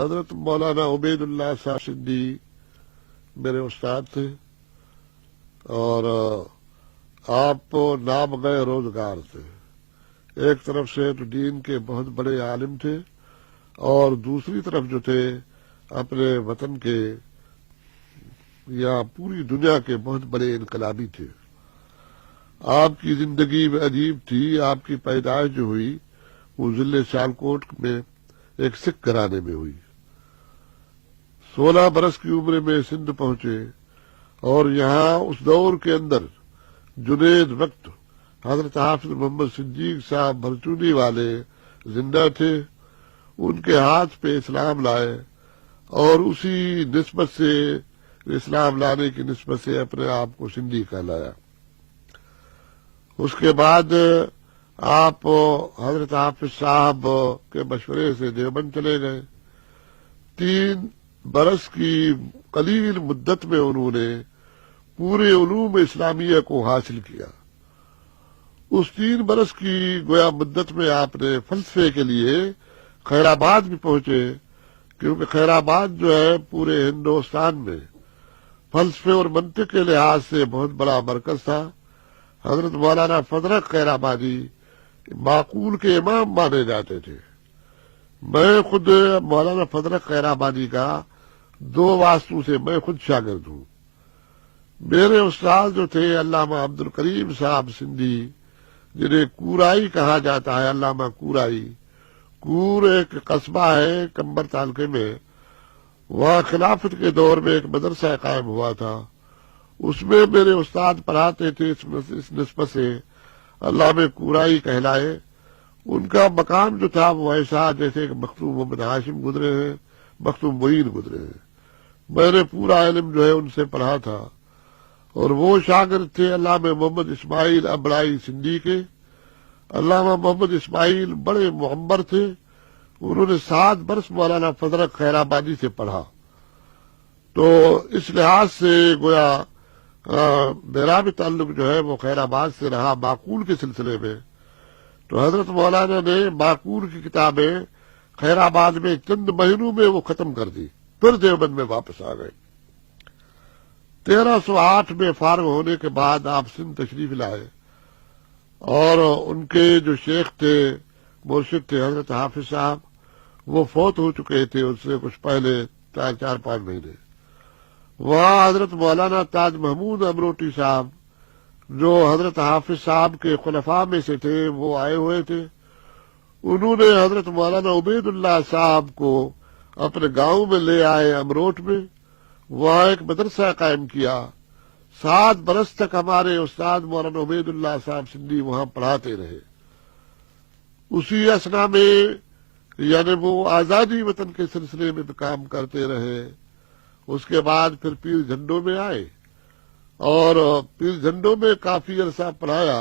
حضرت مولانا عبید اللہ صاحب سندھی میرے استاد تھے اور آپ نابغہ روزگار تھے. ایک طرف سے تو دین کے بہت بڑے عالم تھے اور دوسری طرف جو تھے اپنے وطن کے یا پوری دنیا کے بہت بڑے انقلابی تھے. آپ کی زندگی عجیب تھی. آپ کی پیدائش جو ہوئی وہ ضلع سیالکوٹ میں ایک سکھ گھرانے میں ہوئی. 16 برس کی عمر میں سندھ پہنچے اور یہاں اس دور کے اندر جنید وقت حضرت حافظ محمد صدیق صاحب بھرچونی والے زندہ تھے. ان کے ہاتھ پہ اسلام لائے اور اسی نسبت سے اسلام لانے کی نسبت سے اپنے آپ کو سندھی کہلایا. اس کے بعد آپ حضرت حافظ صاحب کے مشورے سے دیوبند چلے گئے. 3 برس کی قلیل مدت میں انہوں نے پورے علوم اسلامیہ کو حاصل کیا. اس 3 برس کی گویا مدت میں آپ نے فلسفے کے لیے خیر آباد بھی پہنچے، کیونکہ خیر آباد جو ہے پورے ہندوستان میں فلسفے اور منطق کے لحاظ سے بہت بڑا مرکز تھا. حضرت مولانا فضرک خیر آبادی معقول کے امام مانے جاتے تھے. میں خود مولانا فضرک خیر آبادی کا 2 واسطوں سے میں خود شاگرد ہوں. میرے استاد جو تھے علامہ عبد الکریم صاحب سندھی، جنہیں کورائی کہا جاتا ہے، علامہ کورائی. کور ایک قصبہ ہے کمبر تعلقے میں. وہاں خلافت کے دور میں ایک مدرسہ قائم ہوا تھا. اس میں میرے استاد پڑھاتے تھے. اس نسبت سے علامہ کورائی کہلائے. ان کا مقام جو تھا وہ ایسا جیسے کہ مختوم محمد ہاشم گزرے ہیں، مختوم معین گزرے ہیں. میں نے پورا علم جو ہے ان سے پڑھا تھا اور وہ شاگرد تھے علامہ محمد اسماعیل ابڑائی سندھی کے. علامہ محمد اسماعیل بڑے معمر تھے. انہوں نے 7 برس مولانا فضرک خیر آبادی سے پڑھا. تو اس لحاظ سے گویا میرا بھی تعلق جو ہے وہ خیر آباد سے رہا معقول کے سلسلے میں. تو حضرت مولانا نے معقول کی کتابیں خیر آباد میں چند مہینوں میں وہ ختم کر دی. پھر دیوبند میں واپس آ گئے. 1308 میں فارغ ہونے کے بعد آپ سندھ تشریف لائے اور ان کے جو شیخ تھے، مرشد تھے حضرت حافظ صاحب، وہ فوت ہو چکے تھے اس سے کچھ پہلے 4-5 مہینے. وہاں حضرت مولانا تاج محمود امروٹی صاحب جو حضرت حافظ صاحب کے خلفاء میں سے تھے وہ آئے ہوئے تھے. انہوں نے حضرت مولانا عبید اللہ صاحب کو اپنے گاؤں میں لے آئے امروٹ میں. وہاں ایک مدرسہ قائم کیا. 7 برس تک ہمارے استاد مولانا عبید اللہ صاحب سندھی وہاں پڑھاتے رہے. اسی اسنا میں یعنی وہ آزادی وطن کے سلسلے میں بھی کام کرتے رہے. اس کے بعد پھر پیر جھنڈوں میں آئے اور پیر جھنڈوں میں کافی عرصہ پڑھایا.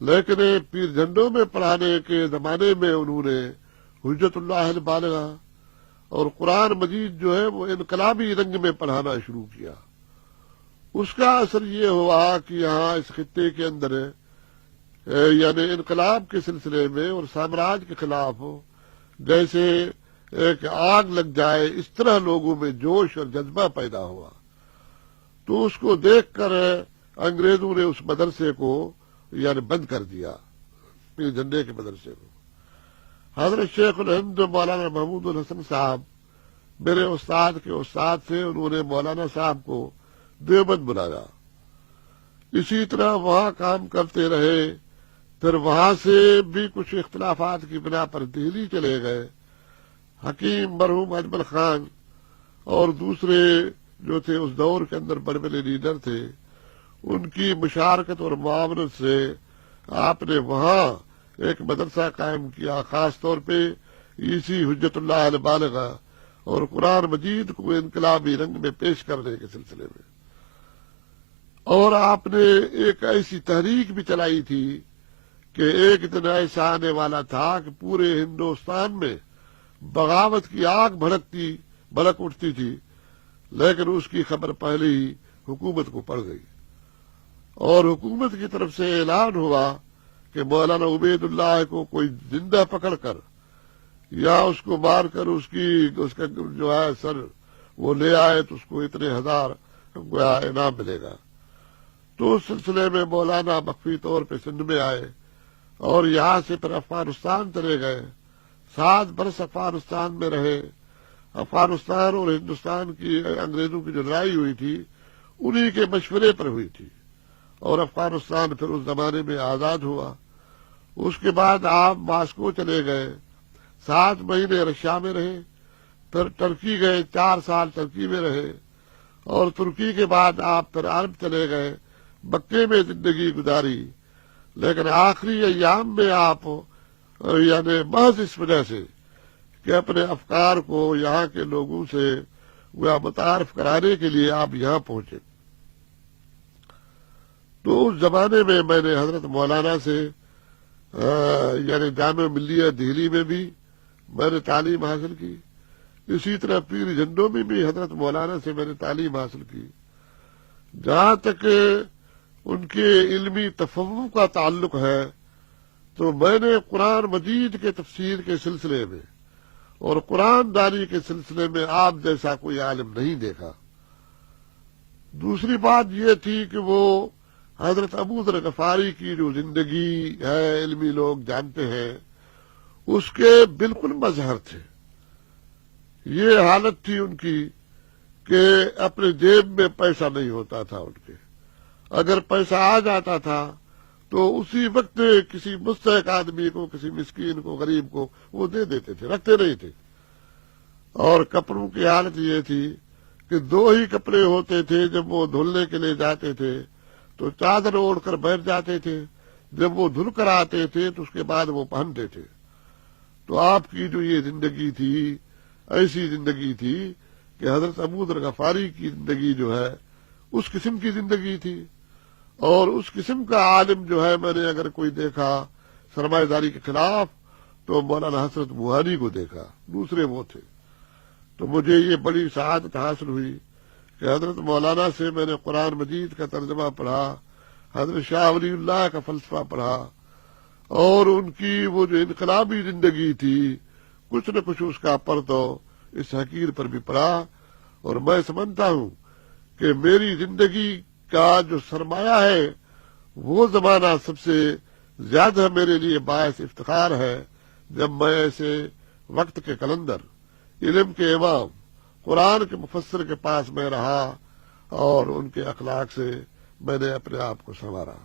لیکن پیر جھنڈوں میں پڑھانے کے زمانے میں انہوں نے حجت اللہ البالغہ اور قرآن مجید جو ہے وہ انقلابی رنگ میں پڑھانا شروع کیا. اس کا اثر یہ ہوا کہ یہاں اس خطے کے اندر یعنی انقلاب کے سلسلے میں اور سامراج کے خلاف جیسے ایک آگ لگ جائے اس طرح لوگوں میں جوش اور جذبہ پیدا ہوا. تو اس کو دیکھ کر انگریزوں نے اس مدرسے کو یعنی بند کر دیا، پیر جھنڈے کے مدرسے کو. حضرت شیخ الہند مولانا محمود الحسن صاحب میرے استاد کے استاد تھے. انہوں نے مولانا صاحب کو دیوبند بلایا. اسی طرح وہاں کام کرتے رہے. پھر وہاں سے بھی کچھ اختلافات کی بنا پر دہلی چلے گئے. حکیم مرحوم اجمل خان اور دوسرے جو تھے اس دور کے اندر بڑے بڑے لیڈر تھے، ان کی مشارکت اور معاونت سے آپ نے وہاں ایک مدرسہ قائم کیا، خاص طور پہ اسی حجت اللہ البالغہ اور قرآن مجید کو انقلابی رنگ میں پیش کرنے کے سلسلے میں. اور آپ نے ایک ایسی تحریک بھی چلائی تھی کہ ایک دن ایسا آنے والا تھا کہ پورے ہندوستان میں بغاوت کی آگ بھڑک اٹھتی تھی، لیکن اس کی خبر پہلے ہی حکومت کو پڑ گئی اور حکومت کی طرف سے اعلان ہوا کہ مولانا عبید اللہ کو کوئی زندہ پکڑ کر یا اس کو مار کر اس کا جو ہے سر وہ لے آئے تو اس کو اتنے ہزار انعام ملے گا۔ تو اس سلسلے میں مولانا مخفی طور پہ سندھ میں آئے اور یہاں سے پھر افغانستان چلے گئے، 7 برس افغانستان میں رہے۔ افغانستان اور ہندوستان کی انگریزوں کی جو لڑائی ہوئی تھی انہی کے مشورے پر ہوئی تھی، اور افغانستان پھر اس زمانے میں آزاد ہوا۔ اس کے بعد آپ ماسکو چلے گئے، 7 مہینے رشیا میں رہے، پھر ترکی گئے، 4 سال ترکی میں رہے، اور ترکی کے بعد آپ پھر عرب چلے گئے، مکے میں زندگی گزاری۔ لیکن آخری ایام میں آپ یعنی محض اس وجہ سے کہ اپنے افکار کو یہاں کے لوگوں سے وہ متعارف کرانے کے لیے آپ یہاں پہنچے۔ تو اس زمانے میں نے حضرت مولانا سے یعنی جامعہ ملیہ دہلی میں بھی میں نے تعلیم حاصل کی، اسی طرح پیر جھنڈوں میں بھی حضرت مولانا سے میں نے تعلیم حاصل کی۔ جہاں تک ان کے علمی تفوع کا تعلق ہے تو میں نے قرآن مجید کے تفسیر کے سلسلے میں اور قرآن دانی کے سلسلے میں آپ جیسا کوئی عالم نہیں دیکھا۔ دوسری بات یہ تھی کہ وہ حضرت ابو ذر غفاری کی جو زندگی ہے علمی لوگ جانتے ہیں، اس کے بالکل مظہر تھے۔ یہ حالت تھی ان کی کہ اپنے جیب میں پیسہ نہیں ہوتا تھا ان کے، اگر پیسہ آ جاتا تھا تو اسی وقت کسی مستحق آدمی کو، کسی مسکین کو، غریب کو وہ دے دیتے تھے، رکھتے نہیں تھے۔ اور کپڑوں کی حالت یہ تھی کہ 2 ہی کپڑے ہوتے تھے، جب وہ دھلنے کے لیے جاتے تھے تو چادر اوڑھ کر بیٹھ جاتے تھے، جب وہ دھل کر آتے تھے تو اس کے بعد وہ پہنتے تھے۔ تو آپ کی جو یہ زندگی تھی ایسی زندگی تھی کہ حضرت ابو ذر غفاری کی زندگی جو ہے اس قسم کی زندگی تھی۔ اور اس قسم کا عالم جو ہے میں نے اگر کوئی دیکھا سرمایہ داری کے خلاف تو مولانا حسرت موہانی کو دیکھا، دوسرے وہ تھے۔ تو مجھے یہ بڑی سعادت حاصل ہوئی کہ حضرت مولانا سے میں نے قرآن مجید کا ترجمہ پڑھا، حضرت شاہ ولی اللہ کا فلسفہ پڑھا، اور ان کی وہ جو انقلابی زندگی تھی کچھ نہ کچھ اس کا پرتو اس حقیر پر بھی پڑا۔ اور میں سمجھتا ہوں کہ میری زندگی کا جو سرمایہ ہے وہ زمانہ سب سے زیادہ میرے لیے باعث افتخار ہے جب میں ایسے وقت کے کلندر، علم کے امام، قرآن کے مفسر کے پاس میں رہا اور ان کے اخلاق سے میں نے اپنے آپ کو سنوارا۔